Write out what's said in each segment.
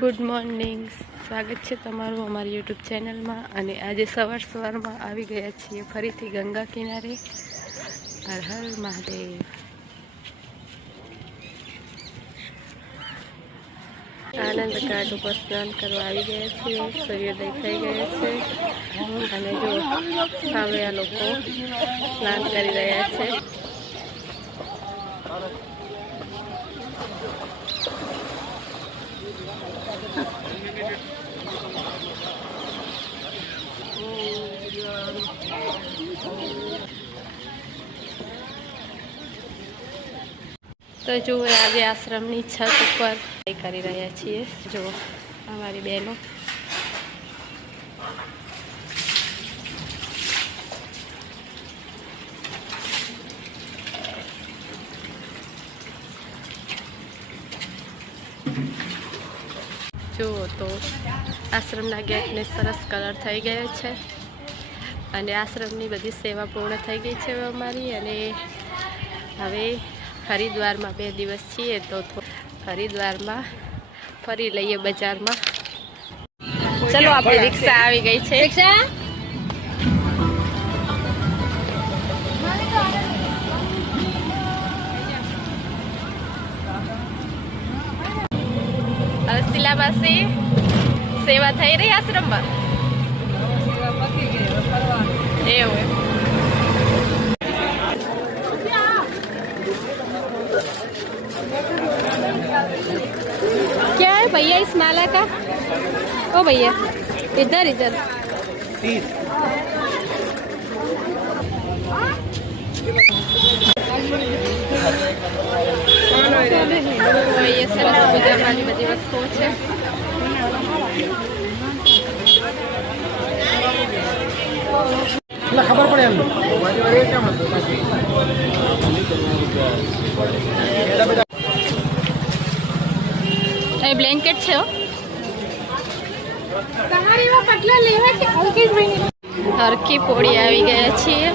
Good morning, સ્વાગત છે તમારું અમારી યુટ્યુબ ચેનલમાં। અને આજે સવારમાં આવી ગયા છીએ ફરીથી ગંગા કિનારે। હર હર મહાદેવ। આનંદ ઘાટ ઉપર સ્નાન કરવા આવી ગયા છીએ। સૂર્યોદય થઈ ગયો છે અને જો સામે આ લોકો સ્નાન કરી રહ્યા છે। તો જો આજે આશ્રમની છત ઉપર કરી રહ્યા છીએ। જો અમારી બહેનો જુઓ તો આશ્રમના ગેટને સરસ કલર થઈ ગયો છે અને આશ્રમની બધી સેવા પૂર્ણ થઈ ગઈ છે અમારી। અને હવે હરિદ્વારમાં 2 દિવસ છીએ તો હરિદ્વારમાં ફરી લઈએ બજારમાં। ચલો આપણી રિક્ષા આવી ગઈ છે। શિલાબાસી સેવા થઈ રહી આશ્રમમાં એવું। क्या है भैया इस माला का? ओ भैया इधर इधर ये सरस पूजा वाली बધી વસ્તુઓ છે। ખબર પડે એમ બ્લેન્કેટ છે। હરકી પોળી આવી ગયા છીએ।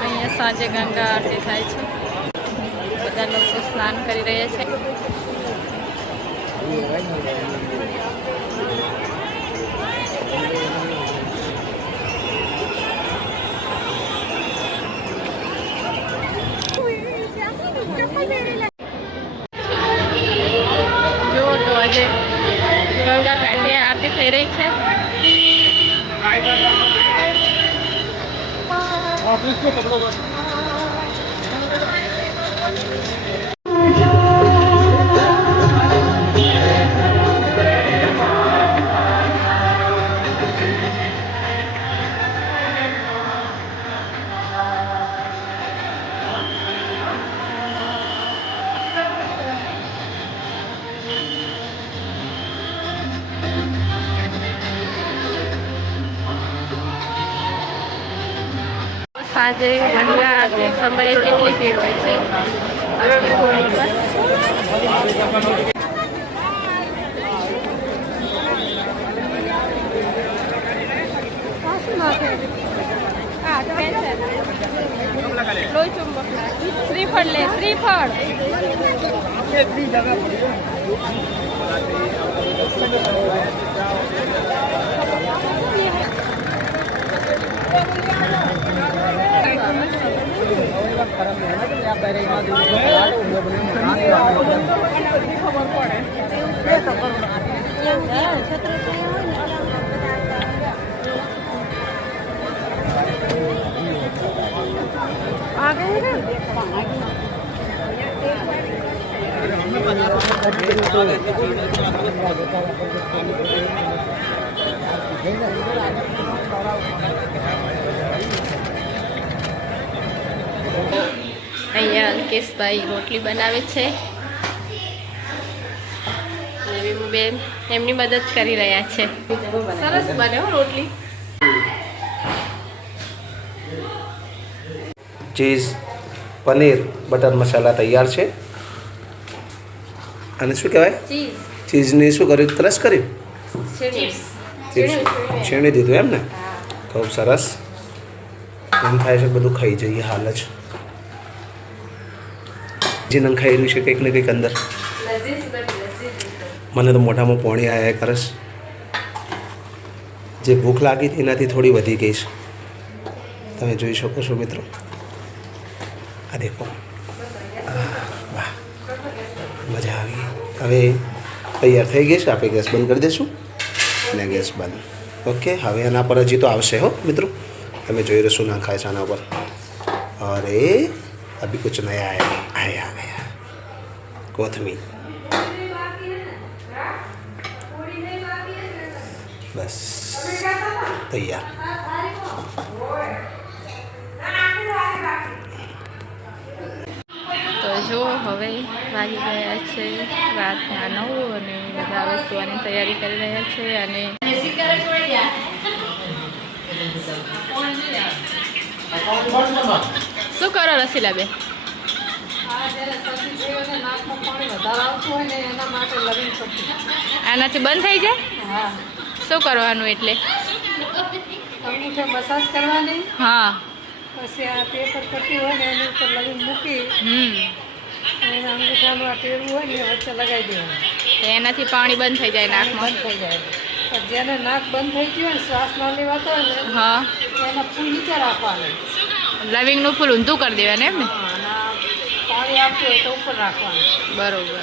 અહીંયા સાંજે ગંગા આરતી થાય છે। બધા લોકો સ્નાન કરી રહ્યા છે। જો તો આજે ગંગા કાંઠે આરતી થઈ રહી છે। સાંજે ગંગા આરતી સમયે કેટલી ભીડ હોય છે આરતી ઘોડી પર। શ્રીફળ લે શ્રીફળ અહીંયા અંકેશભાઈ રોટલી બનાવે છે। બેન એમની મદદ કરી રહ્યા છે। સરસ બને હો રોટલી। ચીઝ પનીર બટર મસાલા તૈયાર છે। અને શું કહેવાય ચીઝની શું કર્યું ક્રશ કર્યું છીણી દીધું એમ ને ખૂબ સરસ એમ થાય છે બધું ખાઈ જઈએ હાલ જ જે નંગ ખાઈ રહ્યું છે કંઈક ને કંઈક અંદર મને તો મોઢામાં પોણી આવ્યા કરસ જે ભૂખ લાગી હતી એનાથી થોડી વધી ગઈ છે તમે જોઈ શકો છો મિત્રો આ દેખો વાહ મજા આવી હવે તૈયાર થઈ ગઈ છે આપણે ગેસ બંધ કરી દઈશું અને ગેસ બંધ ઓકે હવે આના પર હજી તો આવશે હો મિત્રો તમે જોઈ રહ્યો શું ના ખાય છે આના પર અરે અભી કુછ નયા આયા ગયા કોથમીર બસ તૈયાર તો જો હવે વાગી ગયા છે રાતના 9 અને બધા હવે સુવાની તૈયારી કરી રહ્યા છે અને શું કરો રસીલાબેન આનાથી બંધ થઈ જાય શું કરવાનું એટલે મસાજ કરવાની હા પછી આ પેપર પટ્ટી હોય ને એની ઉપર લગીને મૂકી અને અંગૂઠાનું આ ટેરવું હોય ને વચ્ચે લગાવી દેવાનું એનાથી પાણી બંધ થઈ જાય નાકમાં બંધ થઈ જાય પણ જેને નાક બંધ થઈ ગયું હોય ને શ્વાસ ના લેવાતો હોય ને હા એના ફૂલ નીચે રાખવાનું લવિંગનું ફૂલ ઊંધું કરી દેવાનું એમ ને અને પાણી આપતું હોય તો ઉપર રાખવાનું બરોબર